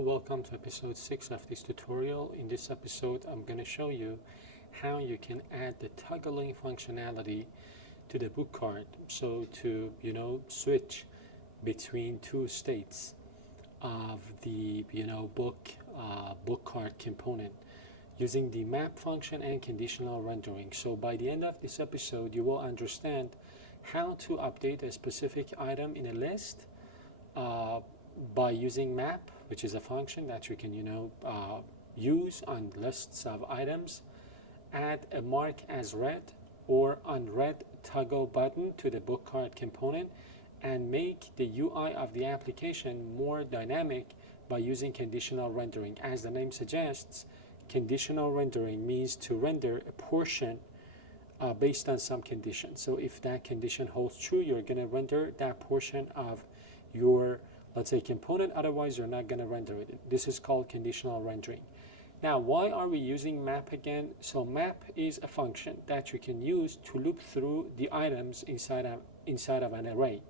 welcome to episode 6 of this tutorial. In this episode, I'm going to show you how you can add the toggling functionality to the book card. So to, switch between two states of the, book card component using the map function and conditional rendering. So by the end of this episode, you will understand how to update a specific item in a list by using map, which is a function that you can use on lists of items, add a mark as read or unread toggle button to the book card component, and make the UI of the application more dynamic by using conditional rendering. As the name suggests, conditional rendering means to render a portion based on some condition. So if that condition holds true, you're going to render that portion of your, let's say, component. Otherwise, you're not going to render it. This is called conditional rendering. Now, why are we using map again? So map is a function that you can use to loop through the items inside of an array.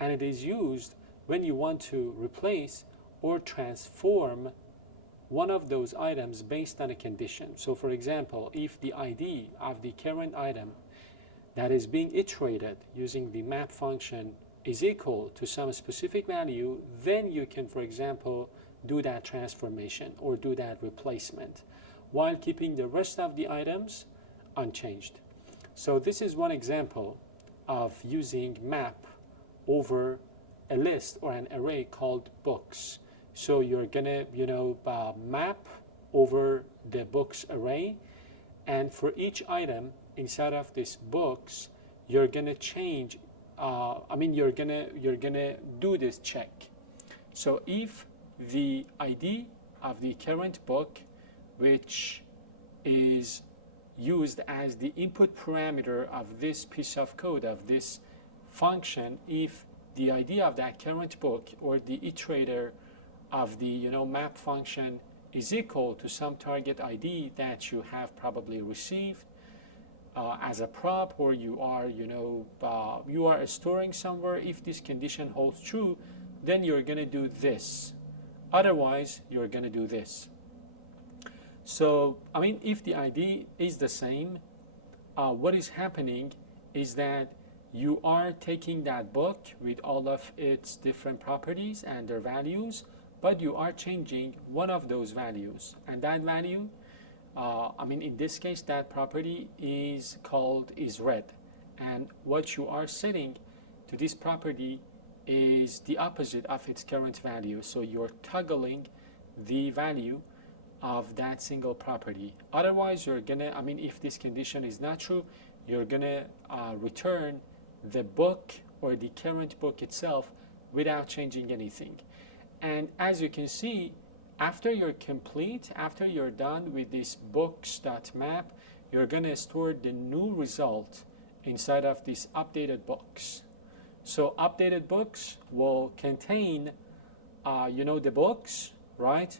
And it is used when you want to replace or transform one of those items based on a condition. So for example, if the ID of the current item that is being iterated using the map function is equal to some specific value, then you can, for example, do that transformation or do that replacement while keeping the rest of the items unchanged. So this is one example of using map over a list or an array called books. So you're gonna, map over the books array, and for each item inside of this books, you're gonna change. You're gonna do this check. So if the ID of the current book, which is used as the input parameter of this piece of code, of this function, if the ID of that current book or the iterator of the map function is equal to some target ID that you have probably received as a prop, or you are storing somewhere, if this condition holds true, then you're going to do this. Otherwise, you're going to do this. So, if the ID is the same, what is happening is that you are taking that book with all of its different properties and their values, but you are changing one of those values. And that value, in this case, that property is read. And what you are setting to this property is the opposite of its current value. So you're toggling the value of that single property. Otherwise, you're gonna, if this condition is not true, you're gonna return the book or the current book itself without changing anything. And as you can see, after you're done with this books.map, you're gonna store the new result inside of this updated books. So updated books will contain, the books, right,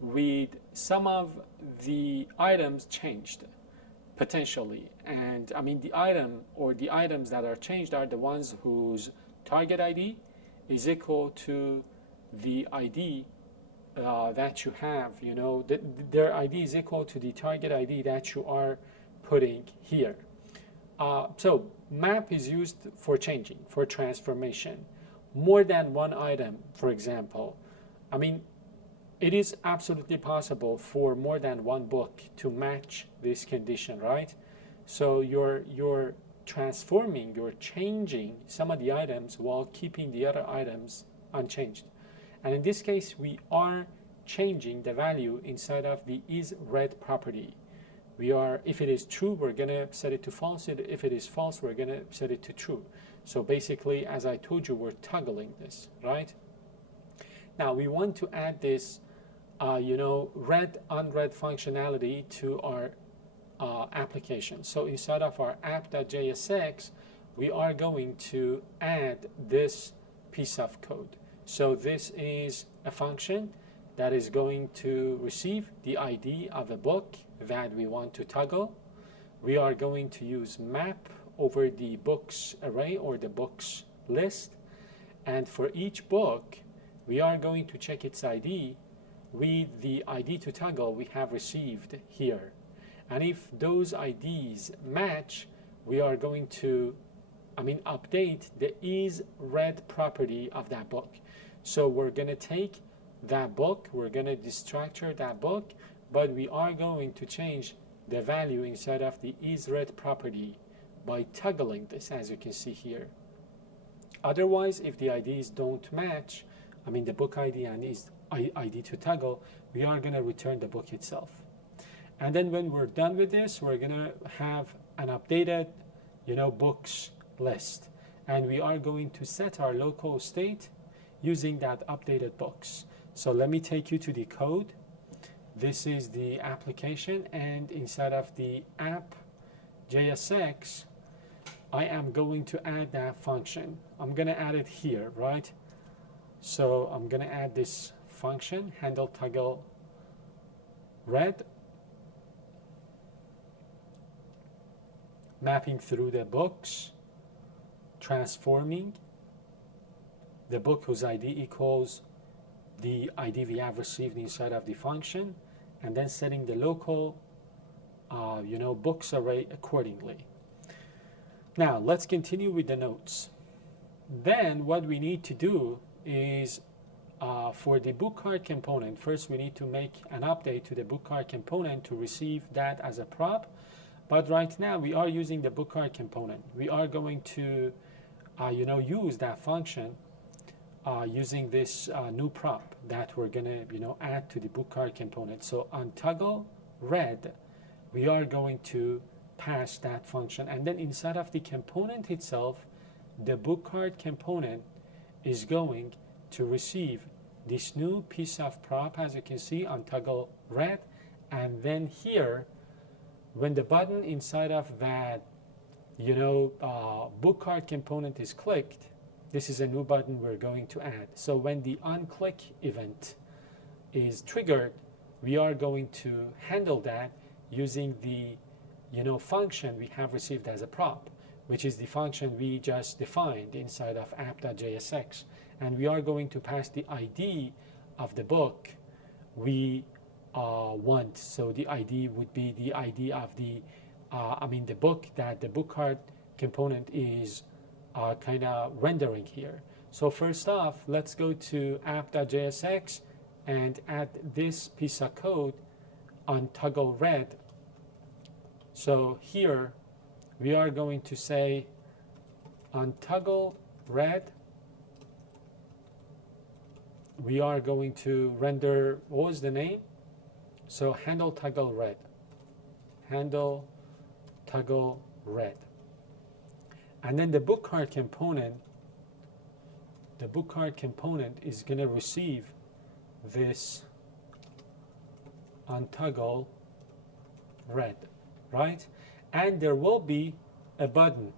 with some of the items changed, potentially. And the item or the items that are changed are the ones whose target ID is equal to the ID that you have, their ID is equal to the target ID that you are putting here. So map is used for changing, for transformation. More than one item, for example. It is absolutely possible for more than one book to match this condition, right? So you're transforming, you're changing some of the items while keeping the other items unchanged. And in this case, we are changing the value inside of the isRead property. If it is true, we're gonna set it to false. If it is false, we're gonna set it to true. So basically, as I told you, we're toggling this, right? Now we want to add this, read, unread functionality to our application. So inside of our app.jsx, we are going to add this piece of code. So this is a function that is going to receive the ID of a book that we want to toggle. We are going to use map over the books array or the books list. And for each book, we are going to check its ID with the ID to toggle we have received here. And if those IDs match, we are going to, update the is read property of that book. So we're going to take that book, we're going to destructure that book, but we are going to change the value inside of the is read property by toggling this, as you can see here. Otherwise, if the IDs don't match, the book ID and is ID to toggle, we are going to return the book itself. And then when we're done with this, we're going to have an updated, books list. And we are going to set our local state using that updated books. So let me take you to the code. This is the application, and inside of the app JSX, I am going to add that function. I'm going to add it here, right? So I'm going to add this function, handle toggle read, mapping through the books, transforming the book whose ID equals the ID we have received inside of the function, and then setting the local books array accordingly. Now let's continue with the notes. Then what we need to do is for the book card component, first we need to make an update to the book card component to receive that as a prop. But right now we are using the book card component. We are going to use that function using this new prop that we're going to add to the book card component. So on toggle read, we are going to pass that function, and then inside of the component itself, the book card component is going to receive this new piece of prop, as you can see on toggle read. And then here, when the button inside of that book card component is clicked, this is a new button we're going to add. So when the onClick event is triggered, we are going to handle that using the function we have received as a prop, which is the function we just defined inside of app.jsx. And we are going to pass the ID of the book we want. So the ID would be the ID of the book that the book card component is kind of rendering here. So first off, let's go to app.jsx and add this piece of code on toggle read. So here we are going to say on toggle read, we are going to render, what was the name? So handle toggle read. Handle toggle read. And then the book card component is going to receive this on toggle read, right? And there will be a button.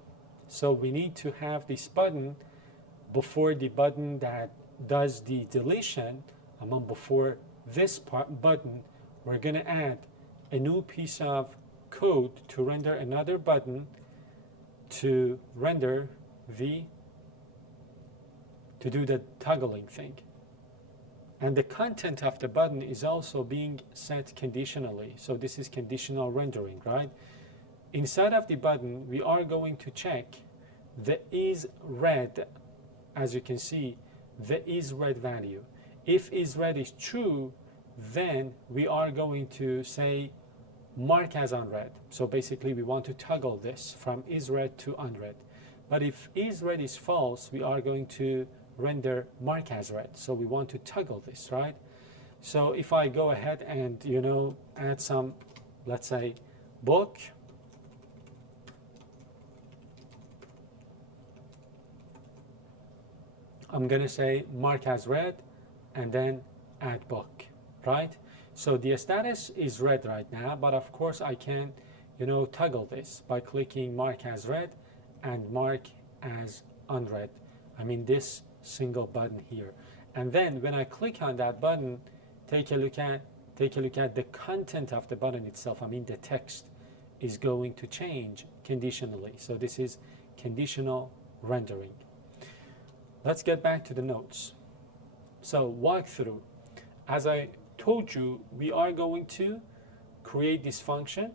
So we need to have this button before the button that does the deletion. Before this button, we're going to add a new piece of code to render another button to render to do the toggling thing. And the content of the button is also being set conditionally. So this is conditional rendering, right? Inside of the button, we are going to check the is read, as you can see, the is read value. If is read is true, then we are going to say mark as unread. So basically we want to toggle this from is read to unread. But if is read is false, we are going to render mark as read. So we want to toggle this, right? So if I go ahead and add some, let's say, book, I'm going to say mark as read and then add book, right? So the status is read right now, but of course I can toggle this by clicking mark as read and mark as unread. This single button here. And then when I click on that button, take a look at the content of the button itself. The text is going to change conditionally. So this is conditional rendering. Let's get back to the notes. So walkthrough. As I told you, we are going to create this function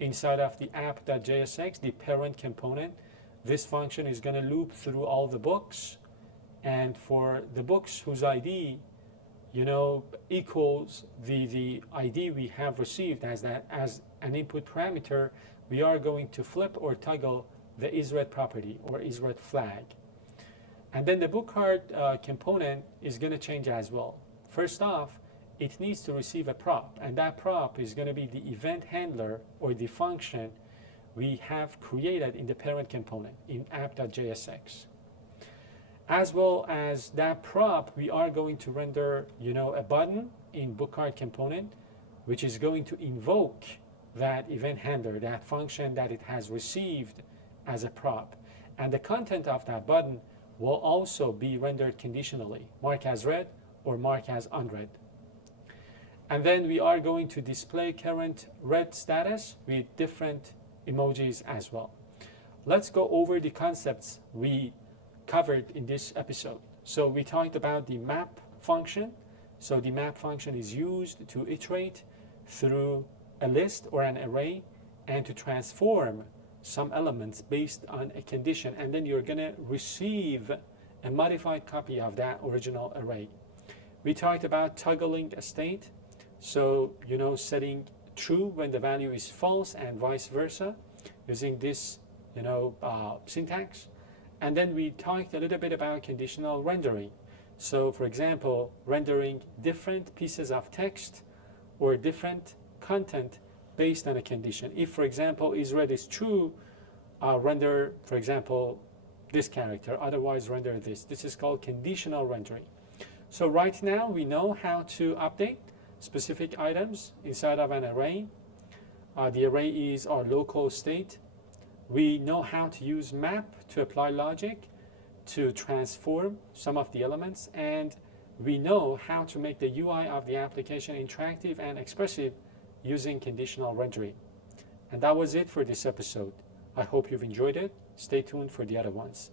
inside of the app.jsx, the parent component. This function is going to loop through all the books, and for the books whose ID equals the ID we have received as an input parameter, we are going to flip or toggle the isRead property or isRead flag. And then the book card component is going to change as well. First off, it needs to receive a prop, and that prop is going to be the event handler or the function we have created in the parent component in app.jsx. As well as that prop, we are going to render a button in book card component, which is going to invoke that event handler, that function that it has received as a prop. And the content of that button will also be rendered conditionally, mark as read or mark as unread. And then we are going to display current read status with different emojis as well. Let's go over the concepts we covered in this episode. So we talked about the map function. So the map function is used to iterate through a list or an array and to transform some elements based on a condition, and then you're going to receive a modified copy of that original array. We talked about toggling a state, so setting true when the value is false and vice versa using this syntax. And then we talked a little bit about conditional rendering. So for example, rendering different pieces of text or different content based on a condition. If, for example, isRead is true, render, for example, this character, otherwise render this. This is called conditional rendering. So right now we know how to update specific items inside of an array. The array is our local state. We know how to use map to apply logic to transform some of the elements, and we know how to make the UI of the application interactive and expressive using conditional rendering. And that was it for this episode. I hope you've enjoyed it. Stay tuned for the other ones.